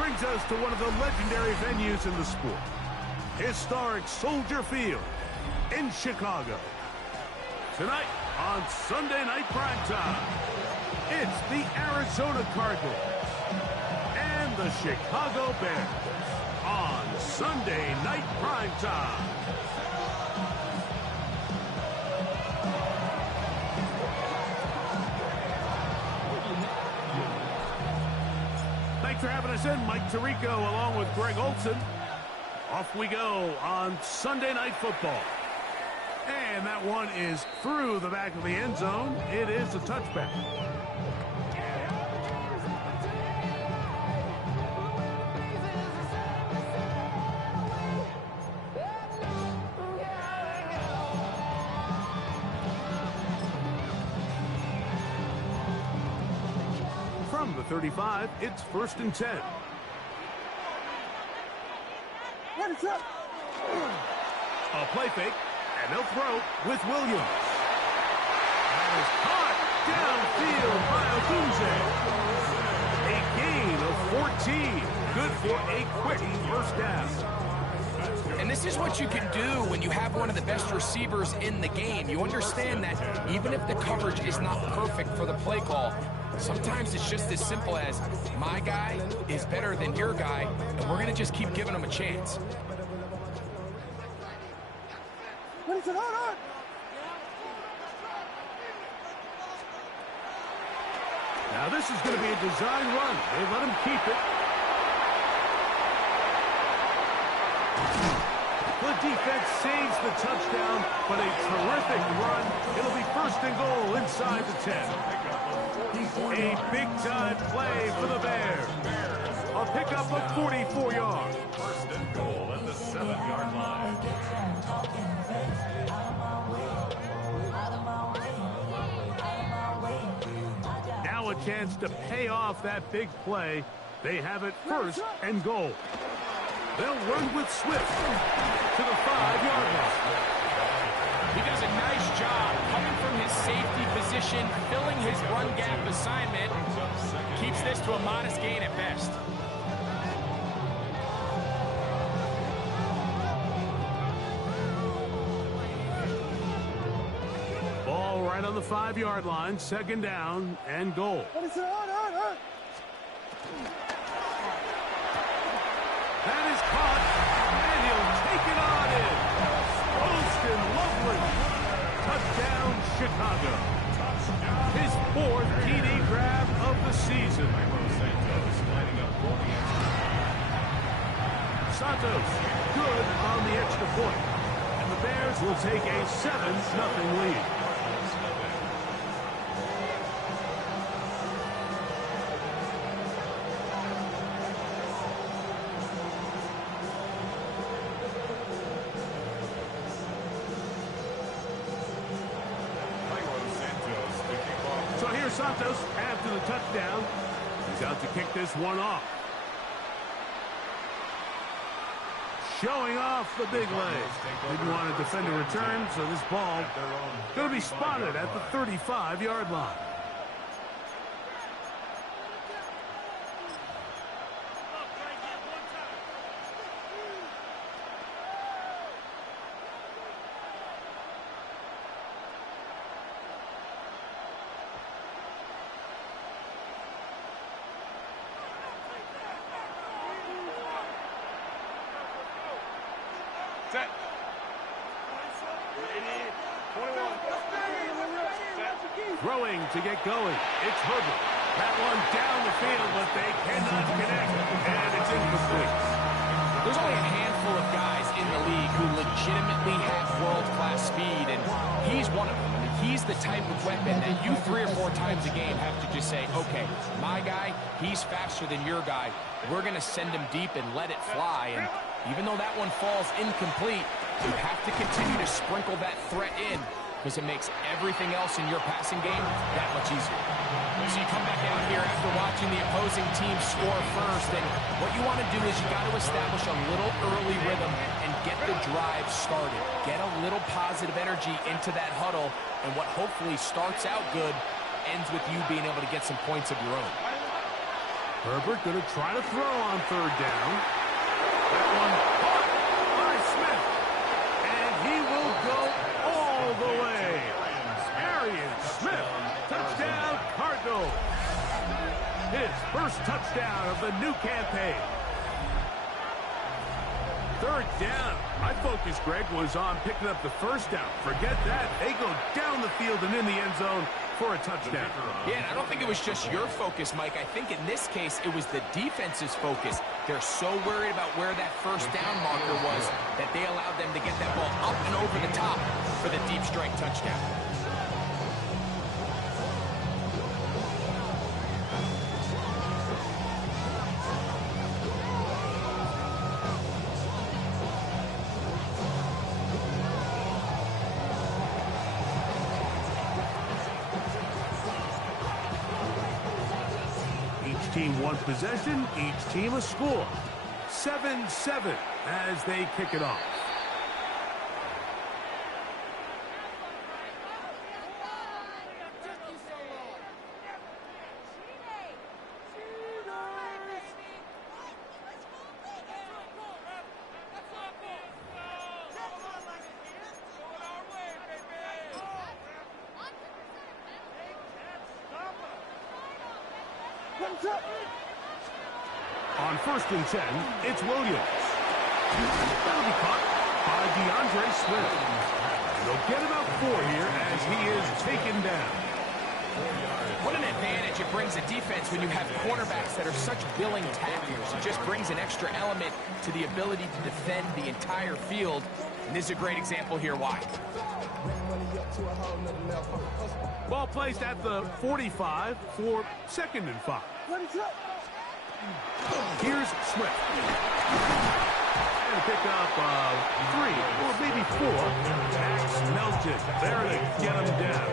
brings us to one of the legendary venues in the sport. Historic Soldier Field in Chicago. Tonight on Sunday Night Primetime, it's the Arizona Cardinals and the Chicago Bears on Sunday Night Primetime. Thanks for having us in. Mike Tirico along with Greg Olson. Off we go on Sunday Night Football. And that one is through the back of the end zone. It is a touchback. From the 35, it's 1st and 10. What is up? A play fake, and they'll throw with Williams. That is caught downfield by Ogunze. A gain of 14. Good for a quick first down. And this is what you can do when you have one of the best receivers in the game. You understand that even if the coverage is not perfect for the play call, sometimes it's just as simple as my guy is better than your guy, and we're going to just keep giving him a chance. What is it on? Now this is going to be a design run. They let him keep it. The defense saves the touchdown, but a terrific run. It'll be 1st and goal inside the 10. A big-time play for the Bears. A pickup of 44 yards. 1st and goal at the 7-yard line. Now a chance to pay off that big play. They have it 1st and goal. They'll run with Swift to the 5-yard line. He does a nice job coming from his safety position, filling his run gap assignment. Keeps this to a modest gain at best. Ball right on the 5-yard line, 2nd down and goal. What is it on? That is caught, and he'll take it on in. Austin Lovely. Touchdown, Chicago. His 4th TD grab of the season. Santos, good on the extra point. And the Bears will take a 7-0 lead. So here's Santos after the touchdown. He's out to kick this one off. Showing off the big leg. Didn't want to defend a return, so this ball going to be spotted at the 35-yard line. Set. Throwing to get going. It's Herbert. That one down the field, but they cannot connect, and it's incomplete. There's only a handful of guys in the league who legitimately have world-class speed, and he's one of them. I mean, he's the type of weapon that you 3 or 4 times a game have to just say, okay, my guy, he's faster than your guy. We're going to send him deep and let it fly, and even though that one falls incomplete, you have to continue to sprinkle that threat in because it makes everything else in your passing game that much easier. So you come back out here after watching the opposing team score first, and what you want to do is you got to establish a little early rhythm and get the drive started. Get a little positive energy into that huddle, and what hopefully starts out good ends with you being able to get some points of your own. Herbert going to try to throw on third down. That one caught by Smith. And he will go all the way. Arian Smith, touchdown Cardinals. His first touchdown of the new campaign. Third down. My focus, Greg, was on picking up the first down. Forget that. They go down the field and in the end zone for a touchdown. Yeah, and I don't think it was just your focus, Mike. I think in this case, it was the defense's focus. They're so worried about where that first down marker was that they allowed them to get that ball up and over the top for the deep strike touchdown. Team one possession, each team a score. 7-7 as they kick it off. On 1st and 10, it's Williams. That'll be caught by DeAndre Swift. They'll get about 4 here as he is taken down. What an advantage it brings a defense when you have cornerbacks that are such billing tacklers. It just brings an extra element to the ability to defend the entire field. And this is a great example here why. Ball placed at the 45 for 2nd and 5. Here's Swift. And pick up 3 or maybe 4. Max Melton there to get him down.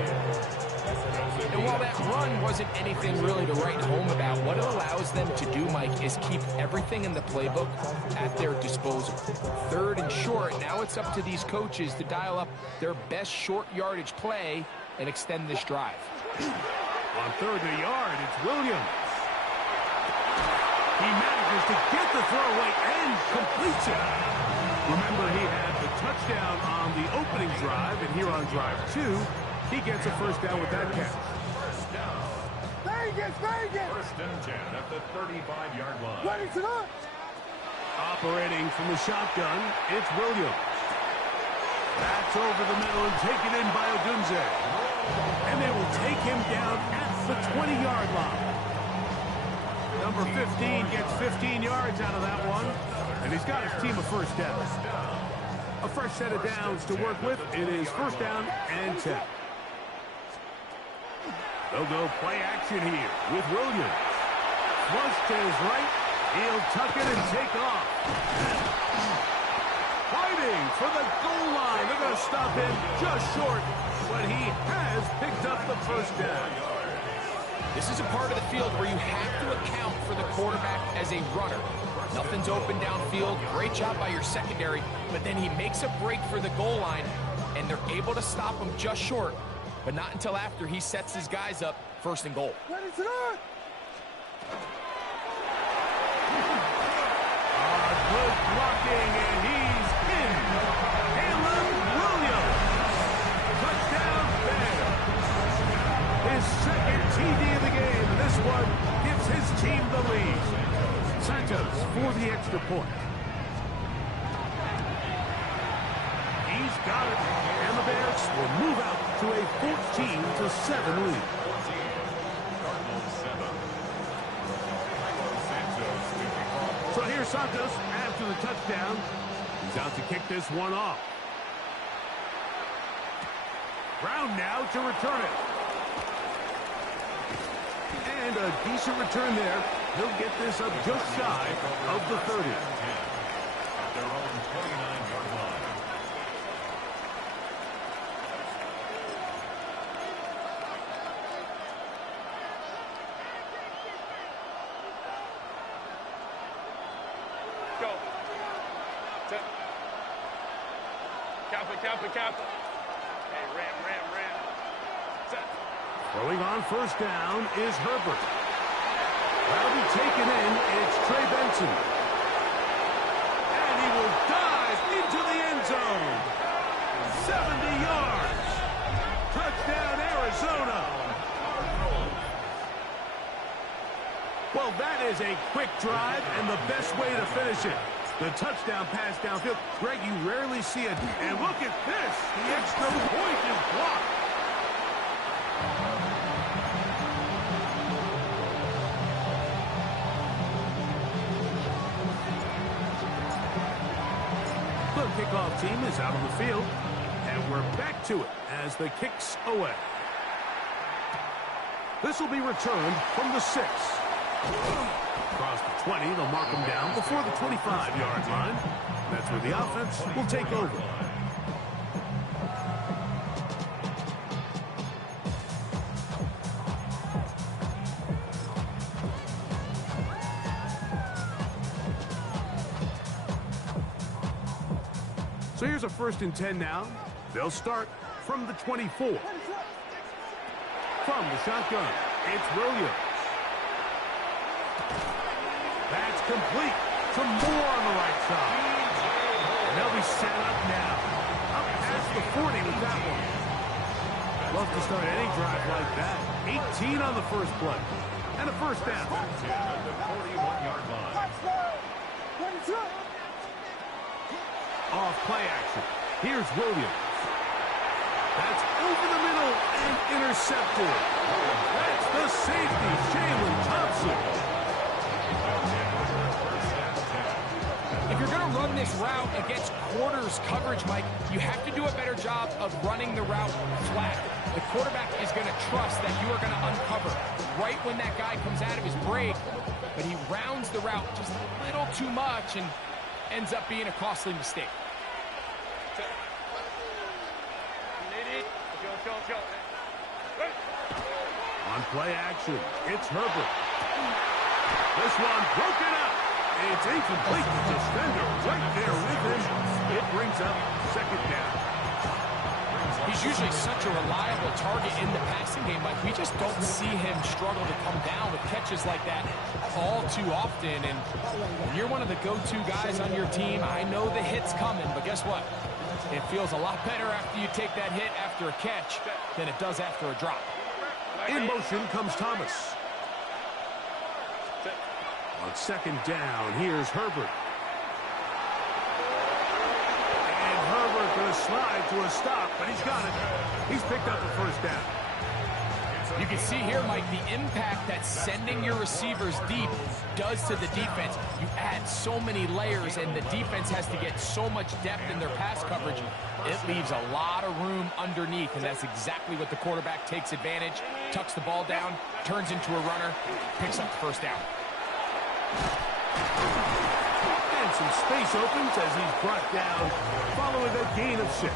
And while that run wasn't anything really to write home about, what it allows them to do, Mike, is keep everything in the playbook at their disposal. 3rd and short, now it's up to these coaches to dial up their best short yardage play and extend this drive. On 3rd and yard, it's Williams. He manages to get the throw away and completes it. Remember, he had the touchdown on the opening drive, and here on drive 2, he gets a first down with that catch. Vegas! 1st and 10 at the 35-yard line. Ready to launch! Operating from the shotgun, it's Williams. That's over the middle and taken in by Odunze. And they will take him down at the 20-yard line. Number 15 gets 15 yards out of that one, and he's got his team a first down. A fresh set of downs to work with. It is 1st down and 10. They'll go play action here with Williams. Flush to his right. He'll tuck it and take off. Fighting for the goal line. They're going to stop him just short, but he has picked up the first down. This is a part of the field where you have to account for the quarterback as a runner. Nothing's open downfield. Great job by your secondary, but then he makes a break for the goal line, and they're able to stop him just short, but not until after he sets his guys up 1st and goal. Ready to launch! Good blocking, and he's in. Caleb Williams. Touchdown there. His 2nd TD of the game, and this one gives his team the lead. Santos for the extra point. He's got it, and the Bears will move out to a 14-7 lead. So here's Santos after the touchdown. He's out to kick this one off. Brown now to return it. And a decent return there. He'll get this up just shy of the 30. At their own 29-yard line. Go. Set. Kappa. Hey, ram. Set. Throwing on 1st down is Herbert. That'll be taken in. It's Trey Benson. And he will dive into the end zone. 70 yards. Touchdown, Arizona. Well, that is a quick drive and the best way to finish it. The touchdown pass downfield. Greg, you rarely see it. And look at this. The extra point is blocked. The kickoff team is out on the field. And we're back to it as the kick's away. This will be returned from the 6. Across the 20, they'll mark him down before the 25-yard line. That's where the offense will take over. So here's a 1st and 10 now. They'll start from the 24. From the shotgun, it's Williams. That's complete. Some more on the right side. And they'll be set up now. Up past the 40 with that one. Love to start any drive like that. 18 on the first play. And a 1st down. At the 41-yard line. Off play action. Here's Williams. That's over the middle and intercepted. That's the safety, Jalen Thompson. If you're going to run this route against quarters coverage, Mike, you have to do a better job of running the route flat. The quarterback is going to trust that you are going to uncover right when that guy comes out of his break, but he rounds the route just a little too much and ends up being a costly mistake. On play action, it's Herbert. This one broken up. It's incomplete. The defender right there with him. It brings up 2nd down. He's usually such a reliable target in the passing game, Mike. We just don't see him struggle to come down with catches like that all too often. And when you're one of the go-to guys on your team, I know the hit's coming, but guess what? It feels a lot better after you take that hit after a catch than it does after a drop. In motion comes Thomas. On 2nd down, here's Herbert. And Herbert going to slide to a stop, but he's got it. He's picked up the 1st down. You can see here, Mike, the impact that sending your receivers deep does to the defense. You add so many layers, and the defense has to get so much depth in their pass coverage. It leaves a lot of room underneath, and that's exactly what the quarterback takes advantage, tucks the ball down, turns into a runner, picks up the 1st down. And some space opens as he's brought down following a gain of 6. He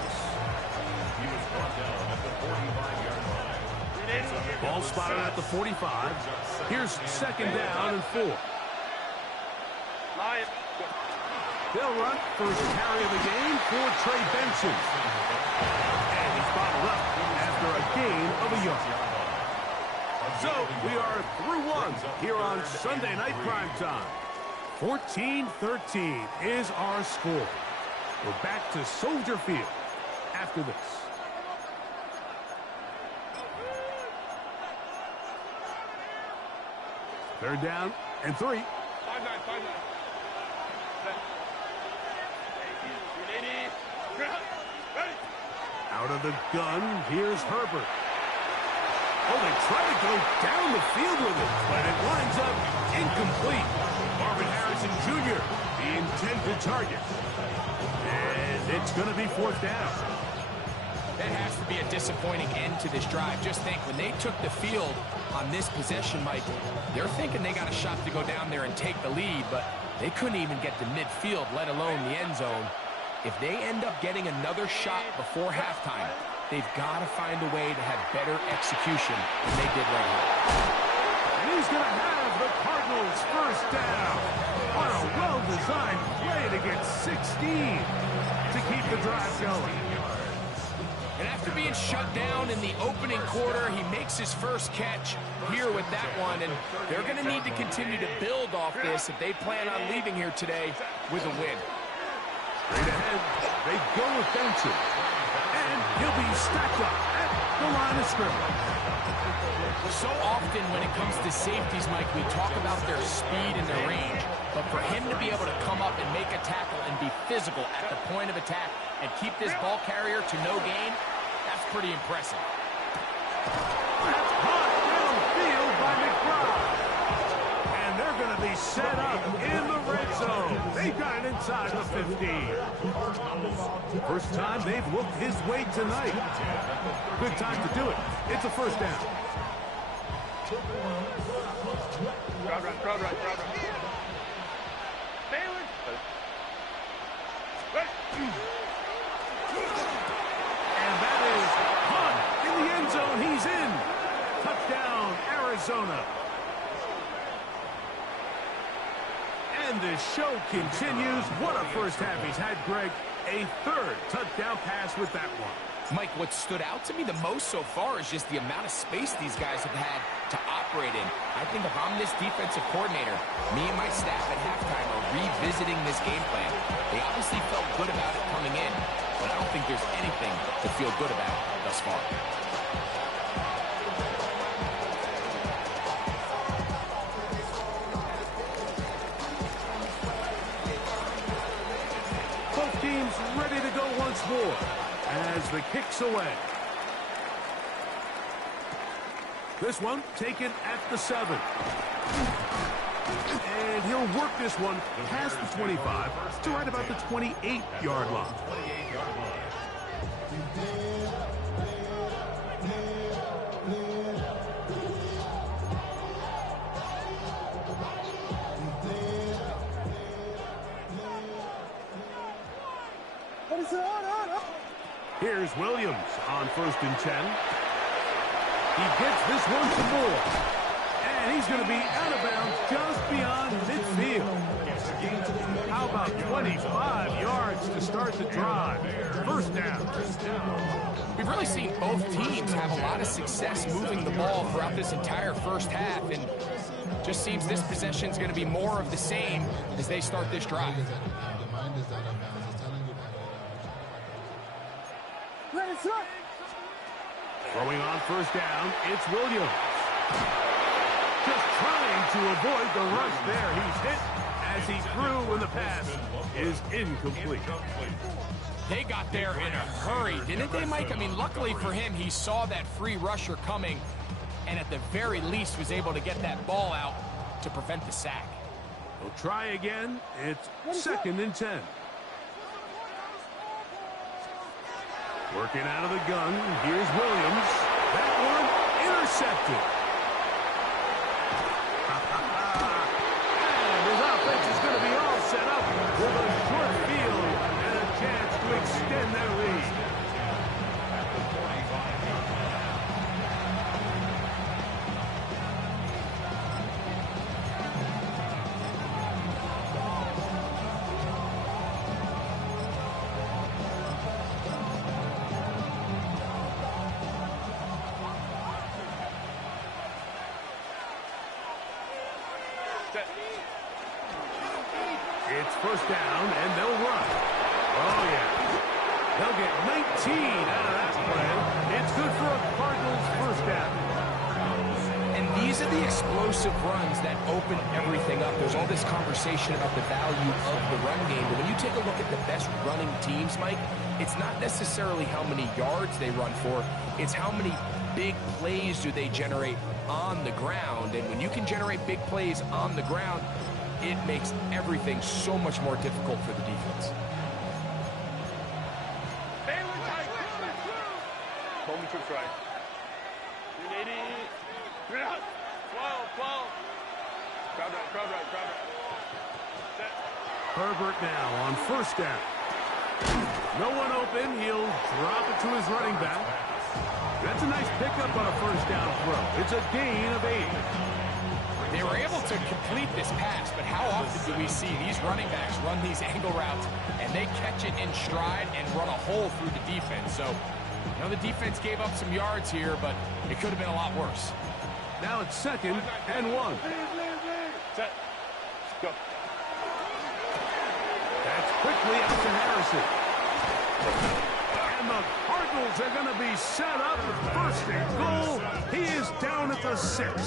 was brought down at the 45-yard line. Ball spotted at the 45. Here's 2nd down and 4. They'll run 1st carry of the game for Trey Benson. And he's bottled up after a gain of a yard. So we are through 1 here on Sunday Night Primetime. 14-13 is our score. We're back to Soldier Field after this. Third down and 3. 5-9. Out of the gun, here's Herbert. Oh, they try to go down the field with it, but it winds up incomplete. Marvin Harrison Jr., the intended target. And it's going to be 4th down. That has to be a disappointing end to this drive. Just think, when they took the field on this possession, Mike, they're thinking they got a shot to go down there and take the lead, but they couldn't even get to midfield, let alone the end zone. If they end up getting another shot before halftime, they've got to find a way to have better execution than they did right here. And he's going to have the Cardinals' 1st down on a well-designed play to get 16 to keep the drive going. And after being shut down in the opening quarter, he makes his first catch here with that one. And they're going to need to continue to build off this if they plan on leaving here today with a win. Straight ahead, they go with Benson. And he'll be stacked up at the line of scrimmage. So often when it comes to safeties, Mike, we talk about their speed and their range. But for him to be able to come up and make a tackle and be physical at the point of attack and keep this ball carrier to no gain, that's pretty impressive. That's hot downfield by McBride. And they're going to be set up in the red zone. They've got it inside the 15. First time they've looked his way tonight. Good time to do it. It's a first down. Crowd right. Baylor. And that is Hunt in the end zone. He's in. Touchdown, Arizona. And the show continues. What a first half he's had, Greg. A third touchdown pass with that one. Mike, what stood out to me the most so far is just the amount of space these guys have had to operate in. I think if I'm this defensive coordinator, me and my staff at halftime are revisiting this game plan. They obviously felt good about it coming in, but I don't think there's anything to feel good about thus far. Both teams ready to go once more as the kick's away. This one taken at the 7. And he'll work this one past the 25 to right about the 28-yard line. What is it? On. Here's Williams on 1st and 10. He gets this one to Moore. And he's going to be out of bounds just beyond midfield. How about 25 yards to start the drive? First down. We've really seen both teams have a lot of success moving the ball throughout this entire first half, and just seems this possession is going to be more of the same as they start this drive. Ready, set. Throwing on first down, it's Williams. Just trying to avoid the rush there. He's hit as he threw when the pass is incomplete. They got there in a hurry, didn't they, Mike? I mean, luckily for him, he saw that free rusher coming and at the very least was able to get that ball out to prevent the sack. We'll try again. It's 2nd and 10. Working out of the gun. Here's Williams. That one intercepted. And his offense is going to be all set up with a short field and a chance to extend their lead. It's first down, and they'll run. Oh, yeah. They'll get 19 out of that play. It's good for a Cardinals first down. And these are the explosive runs that open everything up. There's all this conversation about the value of the run game, but when you take a look at the best running teams, Mike, it's not necessarily how many yards they run for, it's how many big plays do they generate on the ground. And when you can generate big plays on the ground, it makes everything so much more difficult for the defense. Home trips right. 380. 12. Crowd right. Set. Herbert now on first down. No one open. He'll drop it to his running back. That's a nice pickup on a first down throw. It's a gain of 8. They were able to complete this pass, but how often do we see these running backs run these angle routes and they catch it in stride and run a hole through the defense? So You know, the defense gave up some yards here, but it could have been a lot worse. Now it's 2nd and 1. Set. Go. That's quickly out to Harrison. And the Cardinals are going to be set up with 1st and goal. He is down at the 6.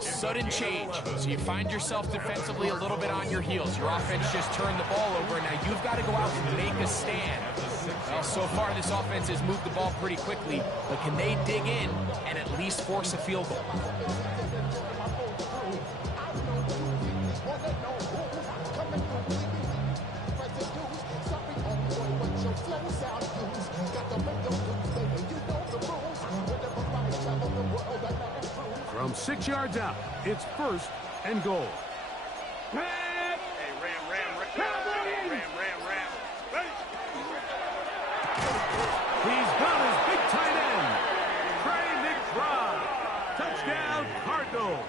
Sudden change. So you find yourself defensively a little bit on your heels. Your offense just turned the ball over. Now you've got to go out and make a stand. Well, so far this offense has moved the ball pretty quickly, but can they dig in and at least force a field goal? From 6 yards out, it's 1st and goal. Hey, Ram. He's got his big tight end, Trey McBride. Touchdown, Cardinals.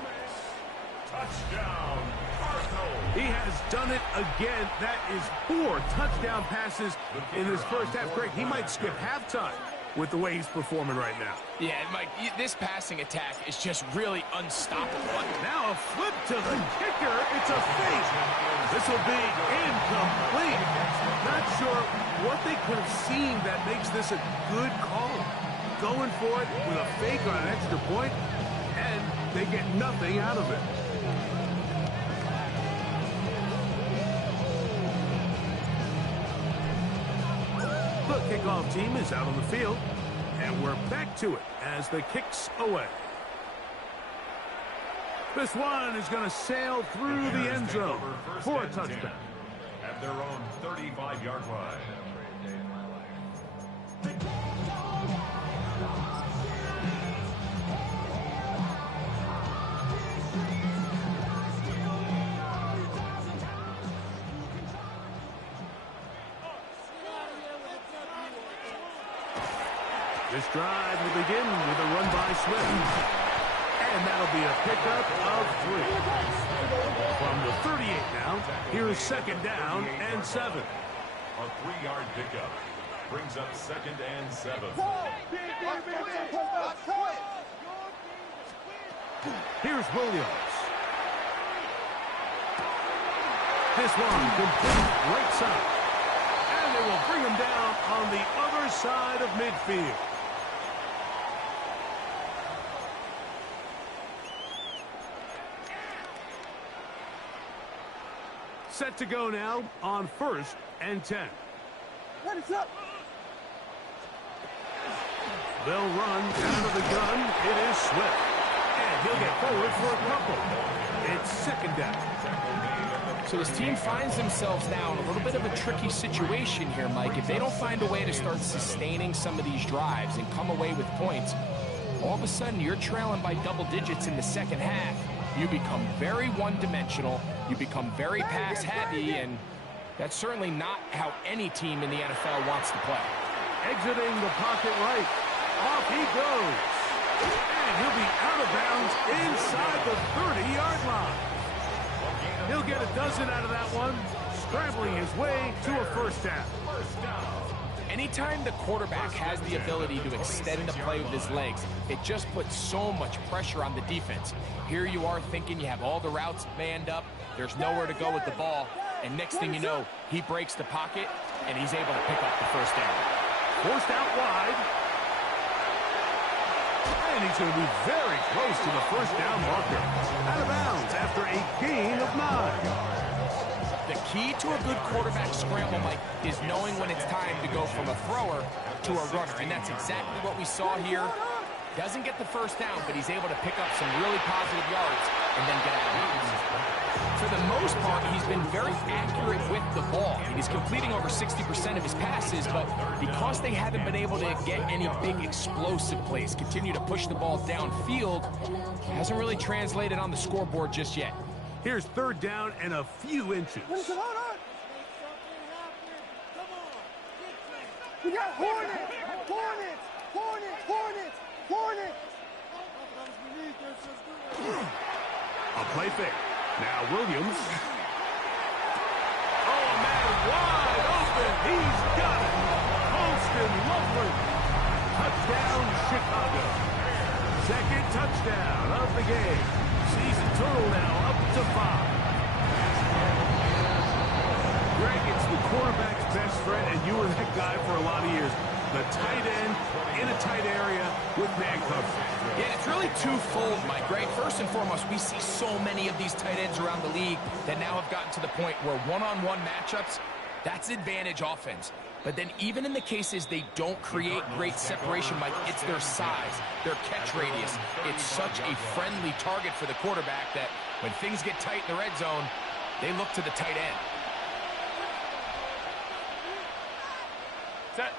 Touchdown, Cardinals. He has done it again. That is 4 touchdown passes in his first half. Greg, he might skip halftime with the way he's performing right now. Yeah, Mike, this passing attack is just really unstoppable. Now a flip to the kicker. It's a fake. This will be incomplete. Not sure what they could have seen that makes this a good call. Going for it with a fake on an extra point, and they get nothing out of it. The kickoff team is out on the field, and we're back to it as the kick's away. This one is going to sail through the end zone for a touchdown. At their own 35-yard line. This drive will begin with a run by Swift. And that'll be a pickup of 3. From the 38 now, here's 2nd down and 7. A 3-yard pickup brings up 2nd and 7. Here's Williams. This one complete right side. And they will bring him down on the other side of midfield. Set to go now on 1st and 10. Ready, set. They'll run out of the gun. It is Swift. And he'll get forward for a couple. It's 2nd down. So this team finds themselves now in a little bit of a tricky situation here, Mike. If they don't find a way to start sustaining some of these drives and come away with points, all of a sudden you're trailing by double digits in the 2nd half. You become very one-dimensional, you become very pass-heavy, and that's certainly not how any team in the NFL wants to play. Exiting the pocket right. Off he goes. And he'll be out of bounds inside the 30-yard line. He'll get a dozen out of that one, scrambling his way to a 1st down. Anytime the quarterback has the ability to extend the play with his legs, it just puts so much pressure on the defense. Here you are thinking you have all the routes manned up, there's nowhere to go with the ball, and next thing you know, he breaks the pocket, and he's able to pick up the 1st down. Forced out wide. And he's going to be very close to the 1st down marker. Out of bounds after a gain of 9. The key to a good quarterback scramble, Mike, is knowing when it's time to go from a thrower to a runner, and that's exactly what we saw here. Doesn't get the 1st down, but he's able to pick up some really positive yards and then get out of bounds. For the most part, he's been very accurate with the ball. He's completing over 60% of his passes, but because they haven't been able to get any big explosive plays, continue to push the ball downfield, hasn't really translated on the scoreboard just yet. Here's 3rd down and a few inches. Hold on. We got Hornets. A play fake. Now Williams. Oh, man, wide open. He's got it. Holston Lovely game. Season total now up to 5. Greg, it's the quarterback's best friend, and you were that guy for a lot of years. The tight end in a tight area with man coverage. Yeah, it's really twofold, Mike, right? First and foremost, we see so many of these tight ends around the league that now have gotten to the point where one-on-one matchups, that's advantage offense. But then even in the cases they don't create great separation, Mike, it's their size, their catch radius. It's such a friendly target for the quarterback that when things get tight in the red zone, they look to the tight end. Set.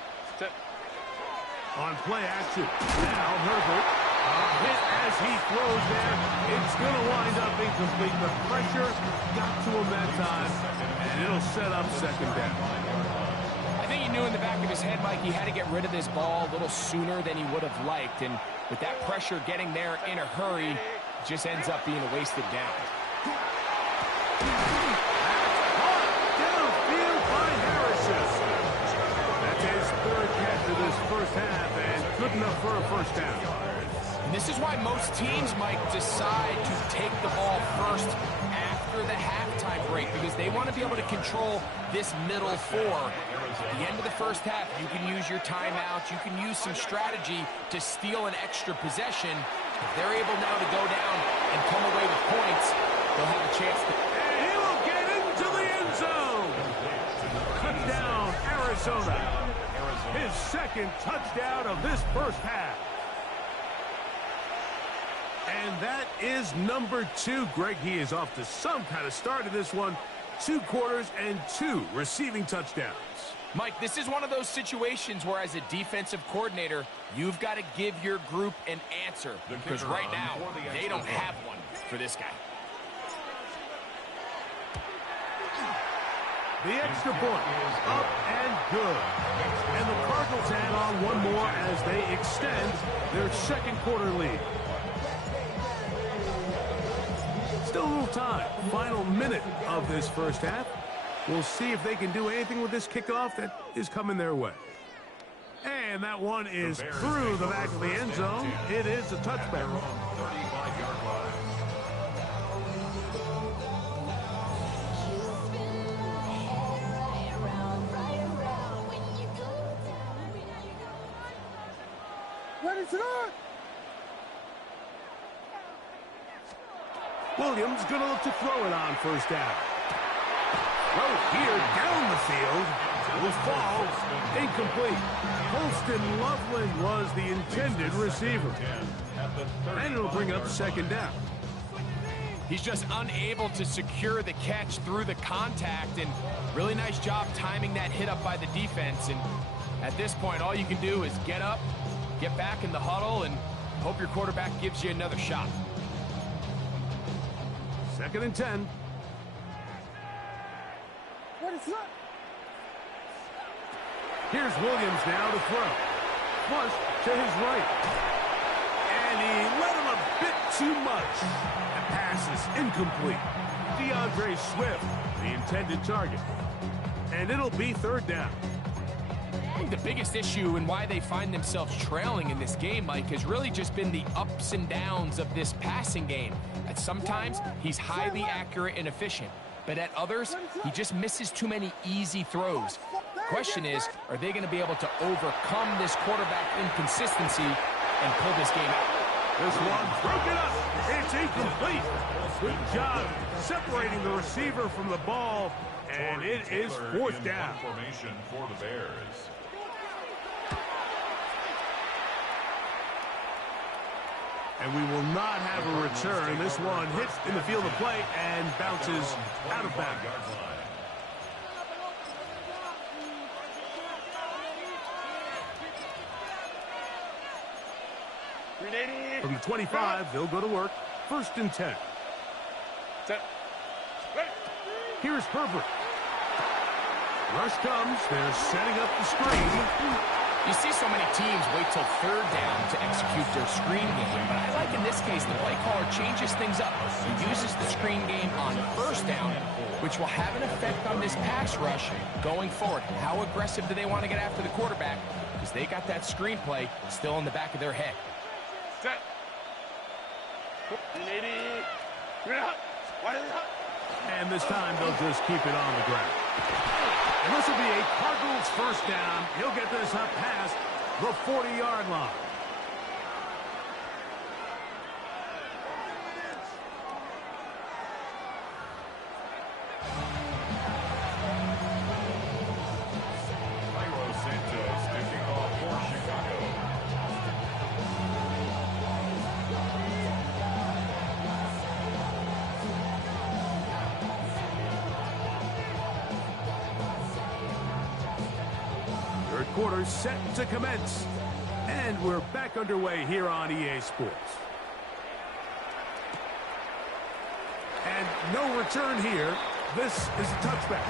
On play action, now Herbert. Hit as he throws there. It's going to wind up incomplete. The pressure got to him that time, and it'll set up second down. I think he knew in the back of his head, Mike, he had to get rid of this ball a little sooner than he would have liked. And with that pressure getting there in a hurry, it just ends up being a wasted down. Downfield by Harrison. That's his third catch of this first half, and good enough for a first down. And this is why most teams might decide to take the ball first after the halftime break, because they want to be able to control this middle four. At the end of the first half, you can use your timeouts, you can use some strategy to steal an extra possession. If they're able now to go down and come away with points, they'll have a chance to... And he will get into the end zone. Cut down Arizona. His second touchdown of this first half. And that is number 2. Greg, he is off to some kind of start in this one. 2 quarters and 2 receiving touchdowns. Mike, this is one of those situations where as a defensive coordinator, you've got to give your group an answer. Because right now, they don't have one for this guy. The extra point, up and good. And the Cardinals add on one more as they extend their second quarter lead. Still a little time. Final minute of this first half. We'll see if they can do anything with this kickoff that is coming their way. And that one is through the back of the end zone. It is a touchback. What is it on? Williams going to look to throw it on first down. Throw here down the field. Will fall. Incomplete. Holston Loveland was the intended receiver. And it'll bring up second down. He's just unable to secure the catch through the contact, and really nice job timing that hit up by the defense. And at this point, all you can do is get up, get back in the huddle, and hope your quarterback gives you another shot. Second and 10. What is up? Here's Williams now to throw. Flush to his right. And he let him a bit too much. The pass is incomplete. DeAndre Swift, the intended target. And it'll be third down. I think the biggest issue and why they find themselves trailing in this game, Mike, has really just been the ups and downs of this passing game. At sometimes, he's highly accurate and efficient. But at others, he just misses too many easy throws. Question is, are they going to be able to overcome this quarterback inconsistency and pull this game out? This one broken up. It's incomplete. Good job separating the receiver from the ball. And it is fourth down. Formation for the Bears. And we will not have a return. This one hits in the field of play and bounces out of bounds. From the 25, they'll go to work. First and 10. Set. Here's Herbert. Rush comes. They're setting up the screen. You see so many teams wait till third down to execute their screen game, but I like in this case the play caller changes things up and uses the screen game on first down, which will have an effect on this pass rush going forward. How aggressive do they want to get after the quarterback? Because they got that screen play still in the back of their head. Set. 180. Bring it up. Wide it up. And this time they'll just keep it on the ground. And this will be a Cardinals first down. He'll get this up past the 40-yard line. Quarter set to commence, and we're back underway here on EA Sports. And no return here. This is a touchback.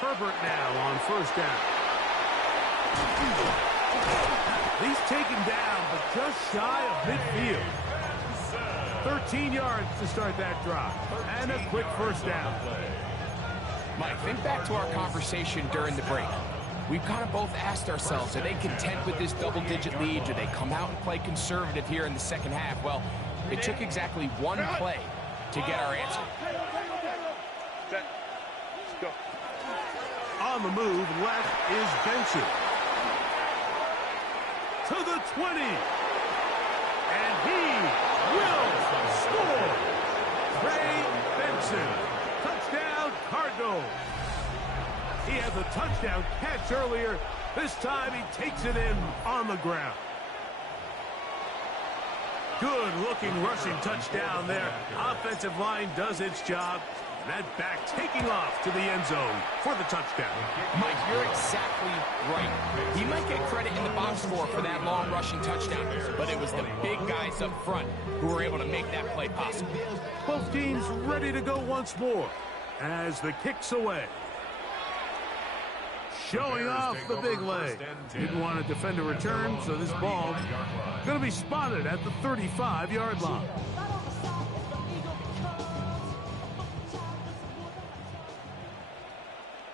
Herbert now on first down. He's taken down, but just shy of midfield. 13 yards to start that drive. And a quick first down. Mike, think back to our conversation during the break. We've kind of both asked ourselves, are they content with this double-digit lead? Do they come out and play conservative here in the second half? Well, it took exactly one play to get our answer. Go. On the move, left is Benson. To the 20. And he will score. Trey Benson. Touchdown, Cardinals. He has a touchdown catch earlier. This time he takes it in on the ground. Good-looking rushing touchdown there. Offensive line does its job. That back taking off to the end zone for the touchdown. Mike, you're exactly right. He might get credit in the box score for that long rushing touchdown, but it was the big guys up front who were able to make that play possible. Both teams ready to go once more as the kick's away. Showing off the big leg. Didn't want to defend a return, so this ball going to be spotted at the 35-yard line.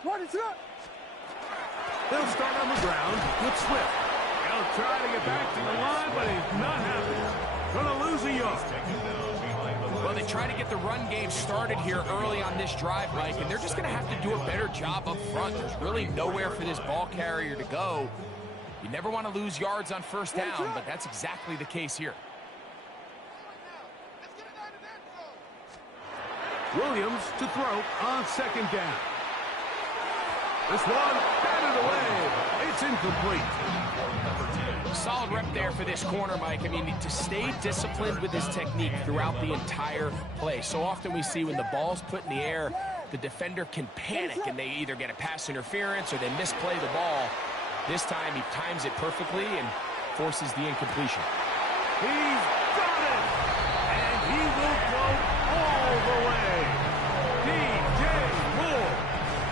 What is up? They'll start on the ground with Swift. He'll try to get back to the line, but he's not happy. Going to lose a yard. Well, they try to get the run game started here early on this drive, Mike, and they're just going to have to do a better job up front. There's really nowhere for this ball carrier to go. You never want to lose yards on first down, but that's exactly the case here. Williams to throw on second down. This one batted away. It's incomplete. Solid rep there for this corner, Mike. I mean, to stay disciplined with his technique throughout the entire play. So often we see when the ball's put in the air, the defender can panic and they either get a pass interference or they misplay the ball. This time he times it perfectly and forces the incompletion. He's got it! And he will go all the way. DJ Moore.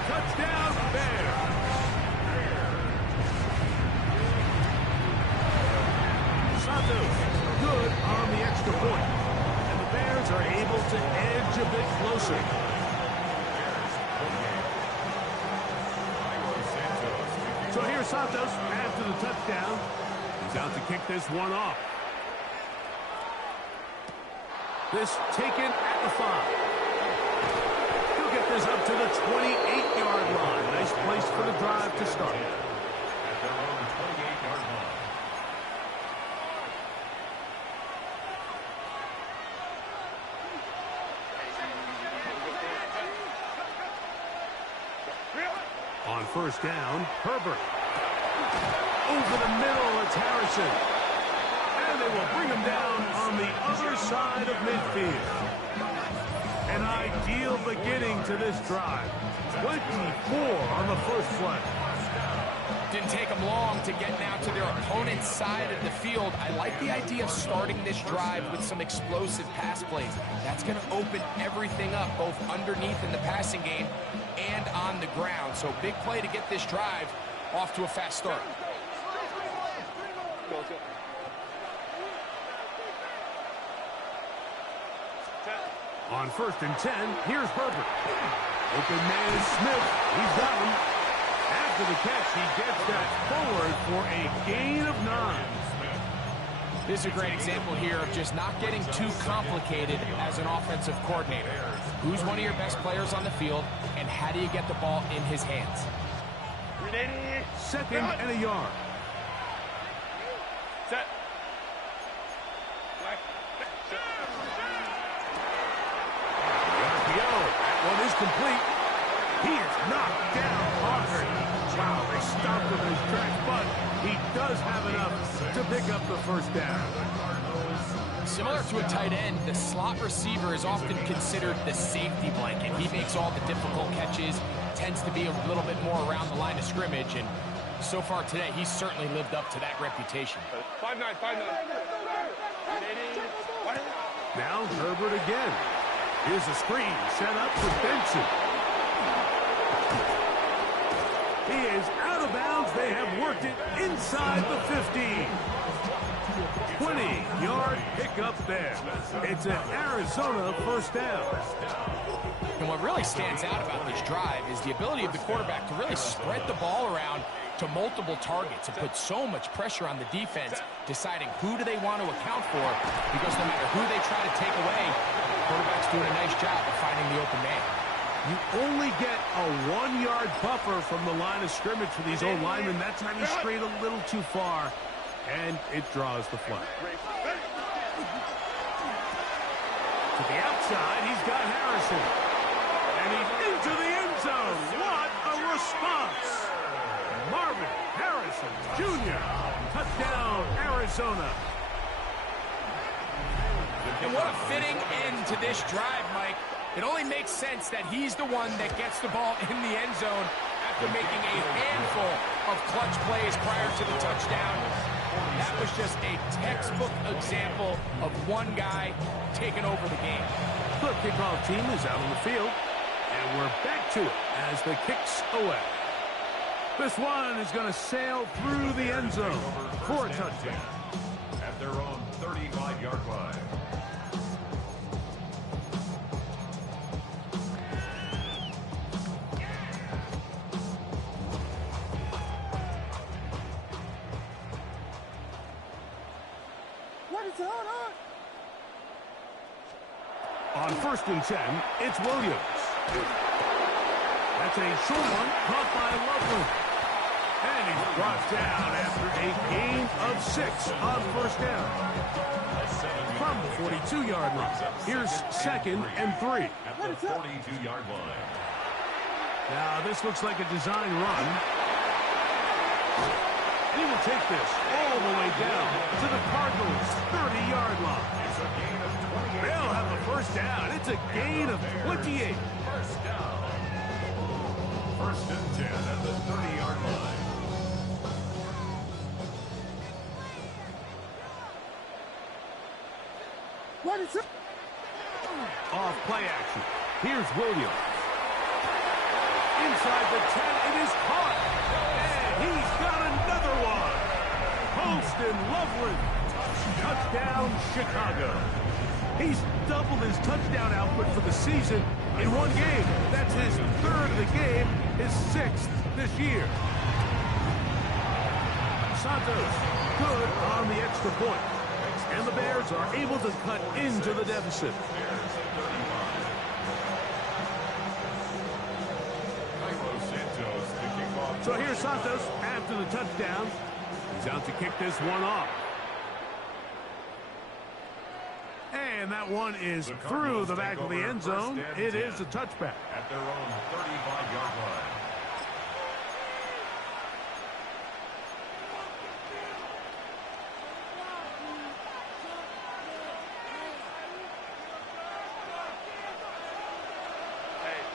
Touchdown, Bears. Santos good on the extra point. And the Bears are able to edge a bit closer. So here's Santos after the touchdown. He's out to kick this one off. This taken at the 5. He'll get this up to the 28-yard line. Nice place for the drive to start. At their own 28-yard line. On first down, Herbert. Over the middle, it's Harrison. And they will bring him down on the other side of midfield. An ideal beginning to this drive. 24 on the first play. Didn't take them long to get now to their opponent's side of the field. I like the idea of starting this drive with some explosive pass plays. That's going to open everything up, both underneath in the passing game and on the ground. So big play to get this drive off to a fast start. On 1st and 10, here's Herbert. Open man is Smith. He's got him. After the catch, he gets that forward for a gain of 9. This is a great example here of just not getting too complicated as an offensive coordinator. Who's one of your best players on the field, and how do you get the ball in his hands? 2nd and a yard. Set. That one is complete. He is knocked down hard. Wow, they stopped him in his tracks, but he does have enough to pick up the first down. Similar to a tight end, the slot receiver is often considered the safety blanket. He makes all the difficult catches, tends to be a little bit more around the line of scrimmage, and so far today, he's certainly lived up to that reputation. 5-9, 5-9. Now Herbert again. Here's a screen set up for Benson. He is out of bounds. They have worked it inside the 15. 20-yard pickup there. It's an Arizona first down. And what really stands out about this drive is the ability of the quarterback to really spread the ball around to multiple targets and put so much pressure on the defense, deciding who do they want to account for, because no matter who they try to take away, the quarterback's doing a nice job of finding the open man. You only get a 1-yard buffer from the line of scrimmage for these old linemen. That time he strayed a little too far, and it draws the flag. To the outside, he's got Harrison. And he's into the end zone. What a response! Marvin Harrison Jr. Touchdown, Arizona. And what a fitting end to this drive, Mike. It only makes sense that he's the one that gets the ball in the end zone after making a handful of clutch plays prior to the touchdown. That was just a textbook example of one guy taking over the game. The kickoff team is out on the field, and we're back to it as the kick's away. This one is going to sail through the end zone for a touchdown. At their own 35-yard line. What is on? On 1st and 10, it's Williams. That's a short one caught by Loveland. And he's brought down after a gain of 6 on first down. From the 42-yard line, here's 2nd and 3. At the 42-yard line. Now, this looks like a design run. And he will take this all the way down to the Cardinals' 30-yard line. It's a gain of 28. They'll have the first down. It's a gain of 28. First down. 1st and 10 at the 30-yard line. What is it? Off play action. Here's Williams. Inside the 10, it is caught. And he's got another one. Holston Loveland. Touchdown, Chicago. He's doubled his touchdown output for the season in one game. That's his 3rd of the game, his 6th this year. Santos, good on the extra point. And the Bears are able to cut into the deficit. So here's Santos after the touchdown. He's out to kick this one off. And that one is through the back of the end zone. It is a touchback. At their own 35-yard line.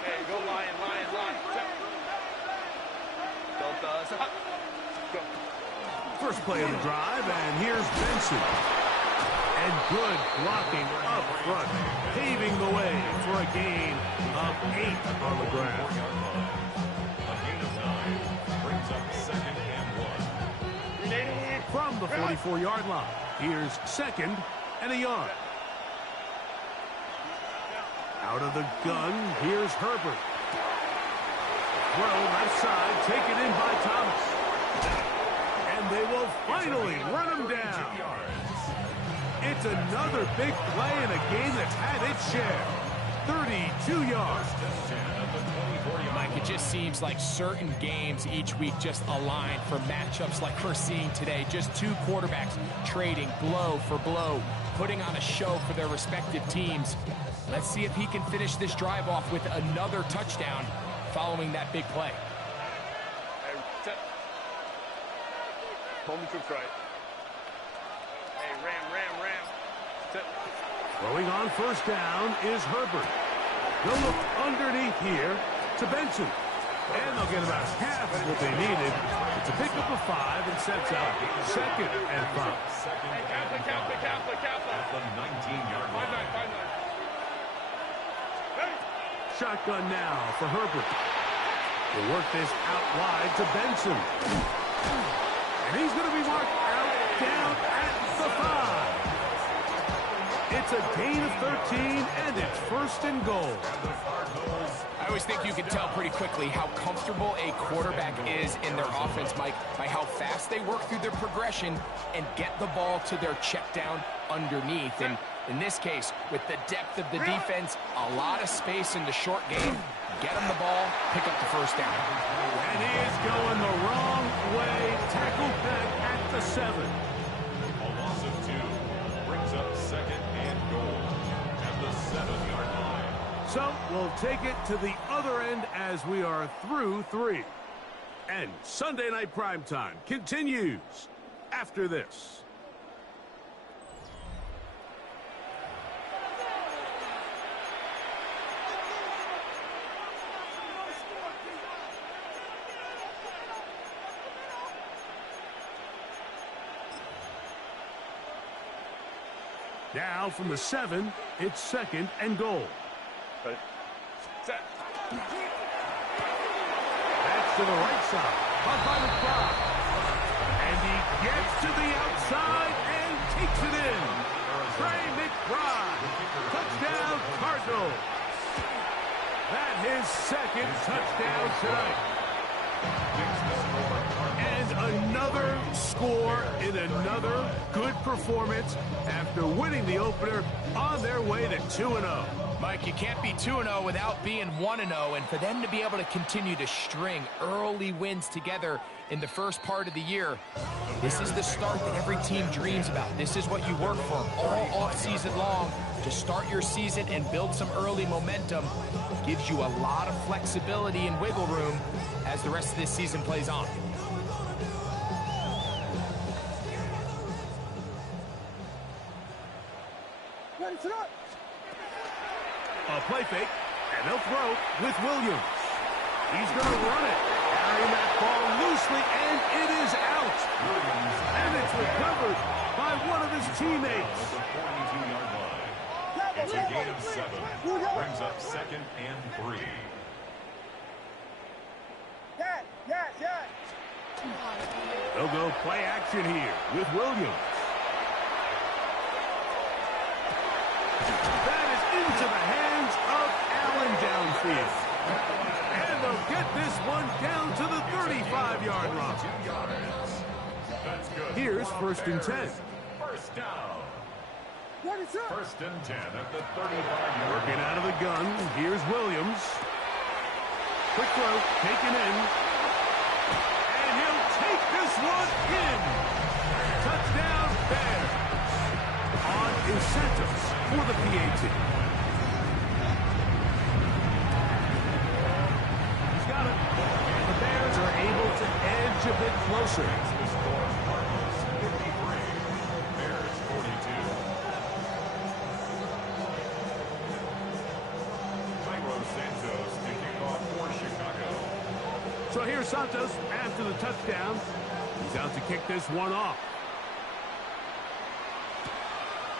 Hey, go Lion. First play of the drive, and here's Benson. And good blocking up front, paving the way for a gain of 8 on the ground. A gain of 9 brings up second and 1. From the 44-yard line, here's second and a yard. Out of the gun, here's Herbert. Throw left side, taken in by Thomas. And they will finally run him down. It's another big play in a game that's had its share. 32 yards. Mike, it just seems like certain games each week just align for matchups like we're seeing today. Just two quarterbacks trading blow for blow, putting on a show for their respective teams. Let's see if he can finish this drive off with another touchdown following that big play. Hey, set. Home troops right. Hey, ram. Set. Throwing on first down is Herbert. They'll look underneath here to Benson. And they'll get about half of what they needed. It's a pickup of 5 and sets up second and 5. Kappa. At the 19-yard line. 5-9. Ready? Shotgun now for Herbert. They'll work this out wide to Benson. And he's going to be marked out down at the 5. It's a gain of 13, and it's first and goal. I always think you can tell pretty quickly how comfortable a quarterback is in their offense, Mike, by how fast they work through their progression and get the ball to their check down underneath. And in this case, with the depth of the defense, a lot of space in the short game, get him the ball, pick up the first down. And he is going the wrong way. Tackled back at the 7. A loss of 2 brings up second and goal at the 7-yard line. So we'll take it to the other end as we are through 3. And Sunday Night Primetime continues after this. Now from the 7, it's second and goal. Ready? Set. That's to the right side. Caught by McBride. And he gets to the outside and takes it in. Trey McBride. Touchdown, Cardinals. That's his second touchdown tonight. And another score in another good performance after winning the opener on their way to 2-0. Mike, you can't be 2-0 without being 1-0, and for them to be able to continue to string early wins together in the first part of the year, this is the start that every team dreams about. This is what you work for all off-season long, to start your season and build some early momentum. Gives you a lot of flexibility and wiggle room as the rest of this season plays on. Ready, set up. A play fake, and they'll throw with Williams. He's going to run it, carrying that ball loosely, and it is out. And it's recovered by one of his teammates. At the 42-yard line. It's a gain of 7. Brings up second and 3. Yes. They'll go play action here with Williams. That is into the hands of Allen downfield. And they'll get this one down to the 35-yard line. That's good. Here's first and 10. First down. Ready, set. First and 10 at the 35-yard Working line. out of the gun, here's Williams. Quick throw, taken in. And he'll take this one in. Touchdown, Bears. On incentives for the PAT. He's got it. And the Bears are able to edge a bit closer. The score, Cardinals 53, Bears 42. Cairo Santos to kick off for Chicago. So here's Santos after the touchdown. He's out to kick this one off.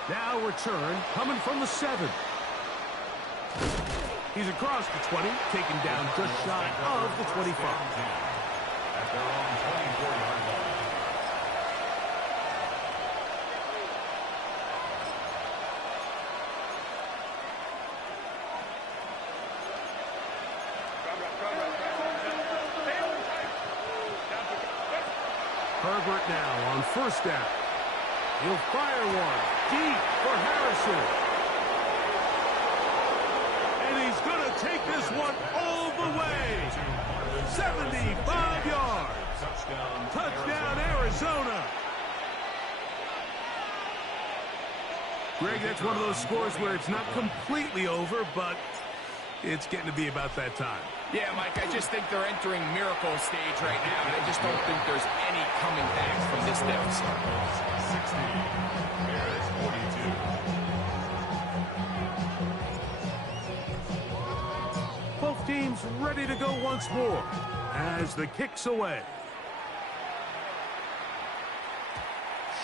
Now return, coming from the 7. He's across the 20, taken down just shy of the 25. At their own 24-yard line. Herbert now on first down. He'll fire one deep for Harrison. And he's going to take this one all the way. 75 yards. Touchdown, Arizona. Greg, that's one of those scores where it's not completely over, but it's getting to be about that time. Yeah, Mike, I just think they're entering miracle stage right now, and I just don't think there's any coming back from this deficit. 60, Bears 42. Both teams ready to go once more as the kick's away.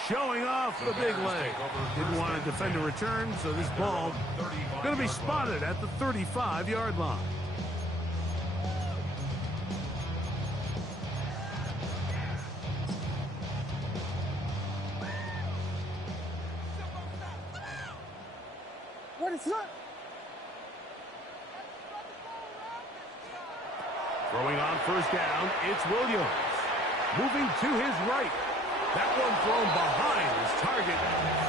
Showing off the big leg. Didn't want to defend a return, so this ball going to be spotted at the 35-yard line. What is that? Throwing on first down, it's Williams. Moving to his right. That one thrown behind his target,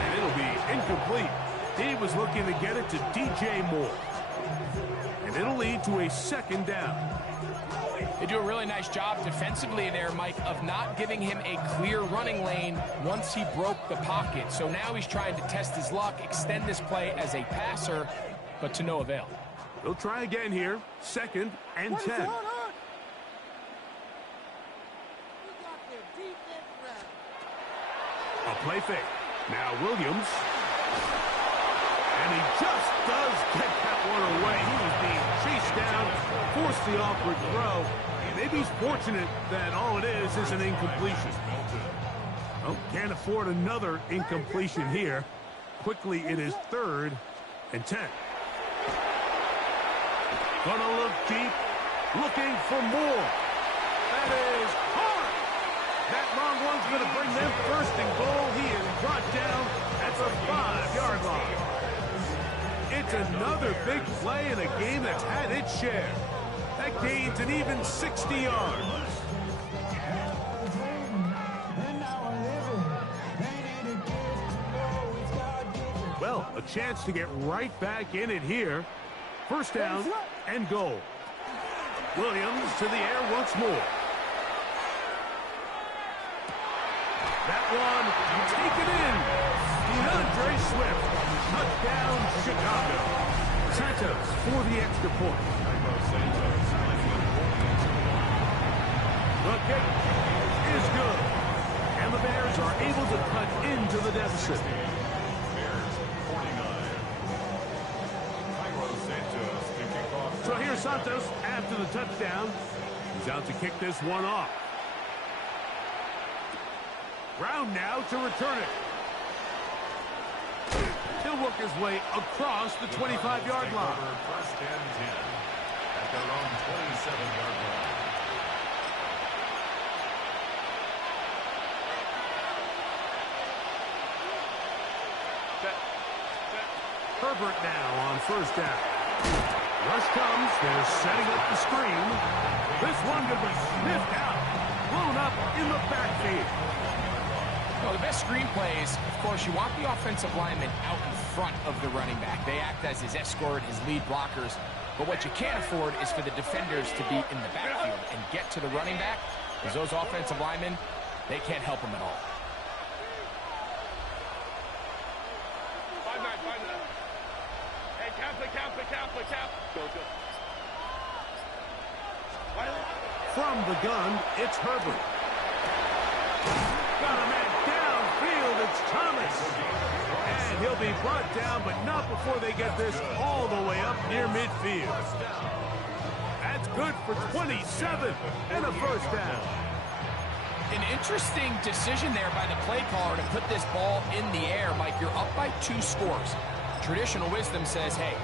and it'll be incomplete. He was looking to get it to DJ Moore. And it'll lead to a second down. They do a really nice job defensively there, Mike, of not giving him a clear running lane once he broke the pocket. So now he's trying to test his luck, extend this play as a passer, but to no avail. They'll try again here. Second and 10. A play fake. Now Williams. And he just does get that one away. He was being chased down, forced the awkward throw. Maybe he's fortunate that all it is an incompletion. Oh, can't afford another incompletion here. Quickly, it is 3rd and 10. Gonna look deep, looking for more. That is hard. That long one's going to bring them first and goal. He is brought down at the 5-yard line. It's another big play in a game that's had its share. That gains an even 60 yards. Well, a chance to get right back in it here. First down and goal. Williams to the air once more. That one taken in. DeAndre Swift. Touchdown, Chicago. Santos for the extra point. The kick is good. And the Bears are able to cut into the deficit. Bears 49. So here's Santos after the touchdown. He's out to kick this one off. Brown now to return it. He'll work his way across the 25-yard line. First and 10 at their own 27-yard line. Herbert now on first down. Rush comes. They're setting up the screen. This one could be sniffed out. Blown up in the backfield. Well, the best screen plays, of course, you want the offensive lineman out in front of the running back. They act as his escort, his lead blockers. But what you can't afford is for the defenders to be in the backfield and get to the running back, because those offensive linemen, they can't help him at all. 5-9. Hey, cap. Go. From the gun, it's Herbert. Got a man downfield, it's Thomas. And he'll be brought down, but not before they get this all the way up near midfield. That's good for 27 and a first down. An interesting decision there by the play caller to put this ball in the air. Mike, you're up by 2 scores. Traditional wisdom says, hey,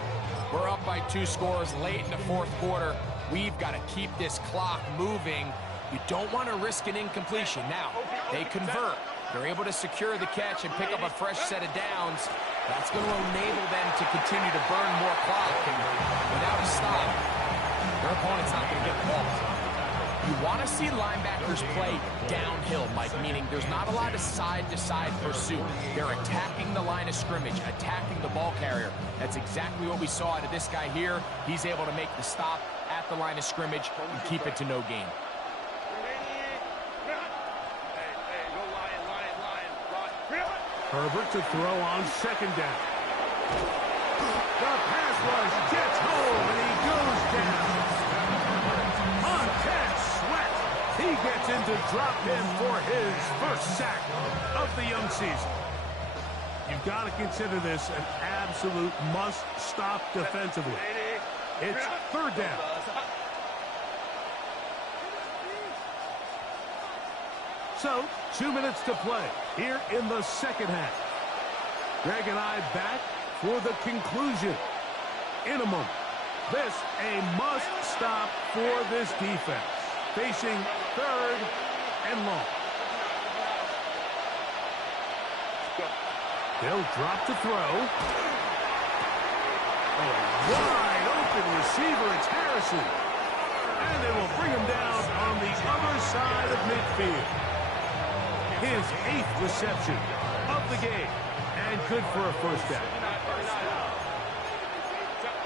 we're up by 2 scores late in the 4th quarter. We've got to keep this clock moving. You don't want to risk an incompletion. Now, they convert. They're able to secure the catch and pick up a fresh set of downs. That's going to enable them to continue to burn more clock. And without a stop, their opponent's not going to get the ball. You want to see linebackers play downhill, Mike, meaning there's not a lot of side-to-side pursuit. They're attacking the line of scrimmage, attacking the ball carrier. That's exactly what we saw out of this guy here. He's able to make the stop at the line of scrimmage and keep it to no gain. Herbert to throw on 2nd down. The pass rush gets home, and he goes down. Montez Sweat. He gets into drop him for his first sack of the young season. You've got to consider this an absolute must-stop defensively. It's 3rd down. So, 2 minutes to play here in the 2nd half. Greg and I back for the conclusion in a moment. This a must-stop for this defense, facing 3rd and long. They'll drop to throw. A wide open receiver, it's Harrison. And they will bring him down on the other side of midfield. His 8th reception of the game, and good for a first down.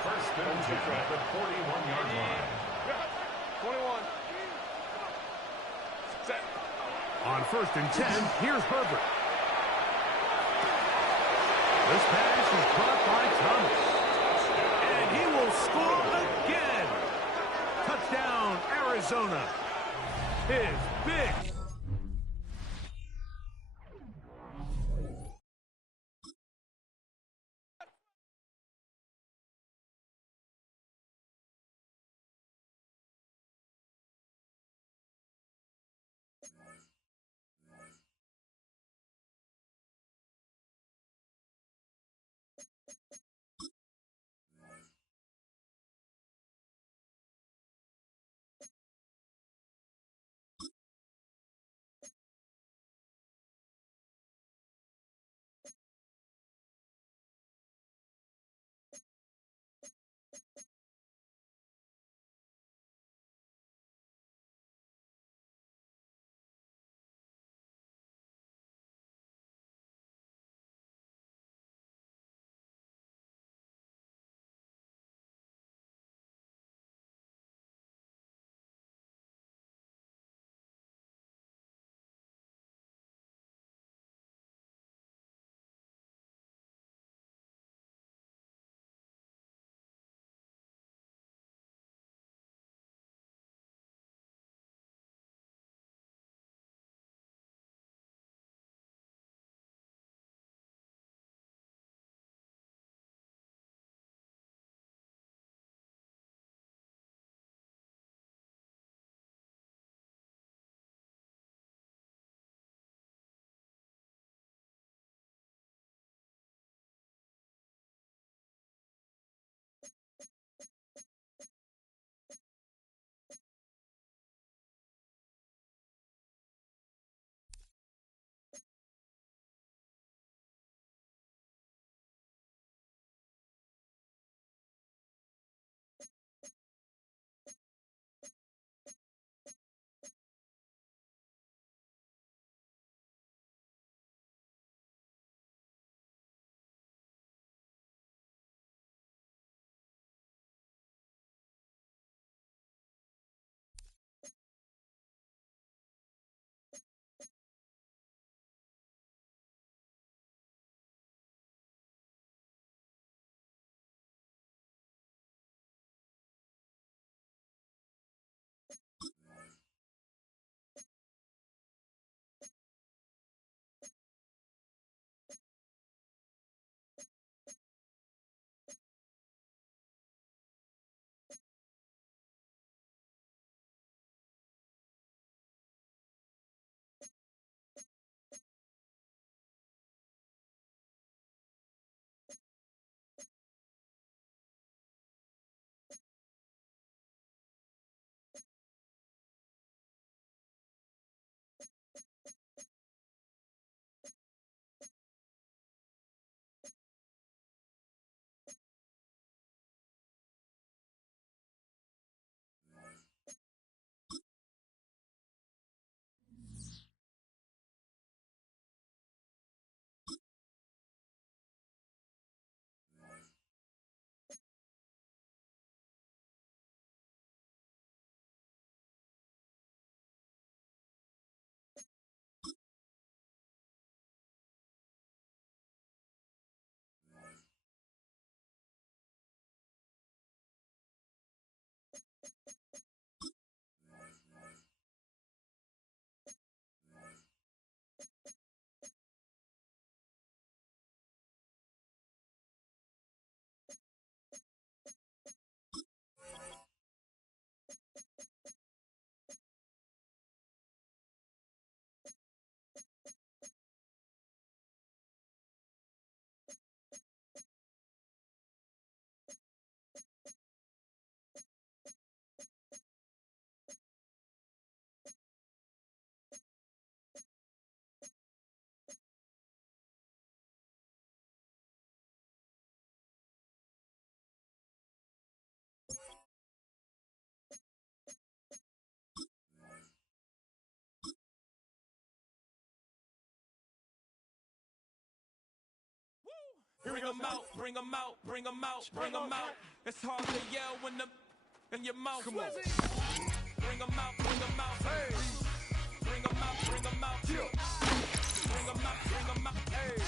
First and 10 at the 41-yard line. 21. Set. On 1st and 10, here's Herbert. This pass is caught by Thomas. And he will score again. Touchdown, Arizona. His big Bring 'em out, bring 'em out, bring 'em out, bring 'em out. It's hard to yell when the in your mouth. Come on. Bring 'em out, bring 'em out. Hey. Bring 'em out, bring 'em out. Bring 'em out, bring 'em out. Hey.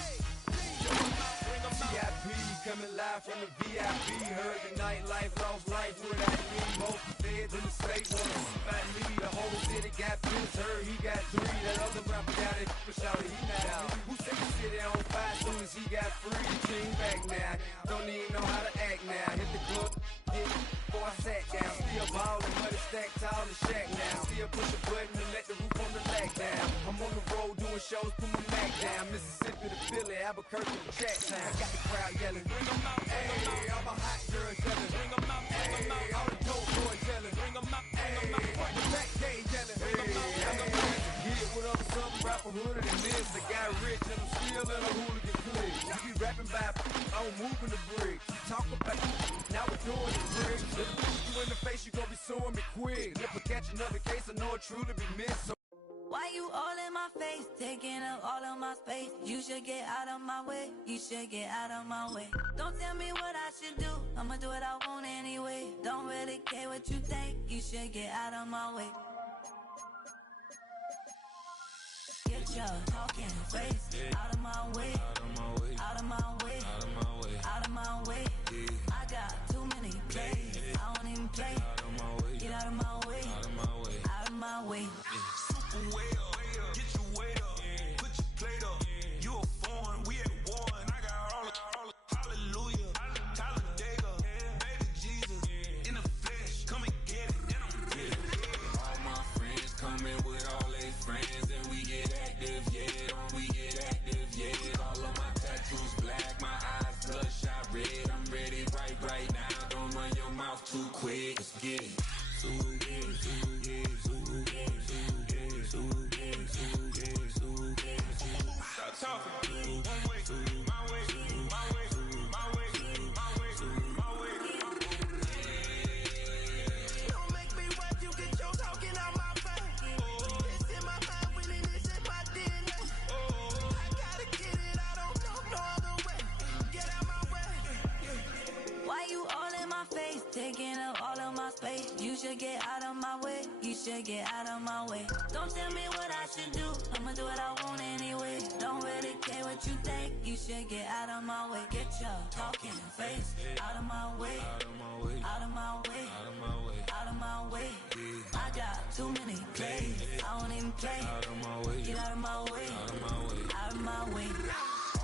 Bring 'em out, bring 'em out. VIP coming live from the VIP. Heard the nightlife, lost life without me. Most feds in the state want to see my lead. The whole city got pissed, heard he got 3. That other rapper got it, but shouted he not out. Who set the city on fire soon as he got free? King back now, don't even know how to act now. Hit the club, get before I sat down. Still ballin', money stacked tall in the shack now. Still push a button and let the roof on the lag down. I'm on the road doing shows, put my Mac down. Mississippi to Philly, Albuquerque to Jacktown. Got the crowd yelling, bring 'em out, bring 'em out. All my hot girls yelling, bring 'em out, bring 'em out. All the dope boys yelling, bring 'em out, bring 'em out. Front the back gate yelling, bring 'em out, bring 'em out. Get with other something rapper hooded than this. I got rich and I'm still in a hooligan clique. You be rapping by, I'm moving the bricks. You talk about, now we're doing the bricks. If you in the face, you gon' be suing me quick. If I catch another case, I know it truly be missed. Why you all in my face, taking up all of my space? You should get out of my way, you should get out of my way. Don't tell me what I should do, I'ma do what I want anyway. Don't really care what you think, you should get out of my way. Get your talking face out of my way, out of my way, out of my way, out of my way, out of my way. I got too many plays, I don't even play. Get out of my way, out of my way, out of my way. Well, get your weight up, put your plate up. You a foreign, we at war, and I got all hallelujah, Talladega, baby Jesus, in the flesh, come and get it, and I'm get it. All my friends coming with all their friends, and we get active, yeah, don't we get active, yeah. All of my tattoos black, my eyes bloodshot red. I'm ready right now, don't run your mouth too quick, let's get it. Stop talking. One way, my way, my way, my way, my way, my way. Don't make me watch you get your talking out my face. It's in my mind, winning it's in my DNA. I gotta get it, I don't know no other way. Get out my way. Why you all in my face, taking up all of my space? You should get out of my way, you should get out of my way. Don't tell me what I should do, I'ma do what I want anyway. Don't really care what you think, you should get out of my way. Get your talking face out of my way, out of my way, out of my way, out of my way, out of my way. I got too many plays, I don't even play. Out of my way, get out of my way, out of my way, out of my way.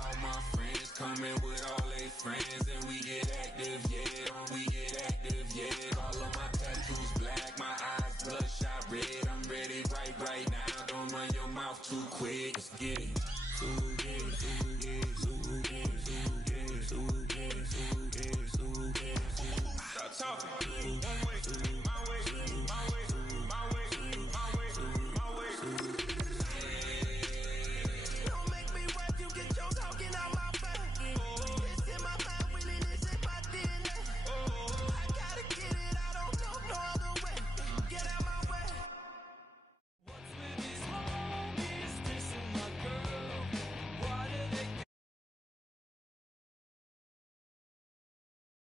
All my friends coming with all their friends, and we get active, yeah, don't we get active, yeah. All of my tattoos black, my eyes bloodshot red. I'm ready right now, don't run your mouth too quick, let's get it.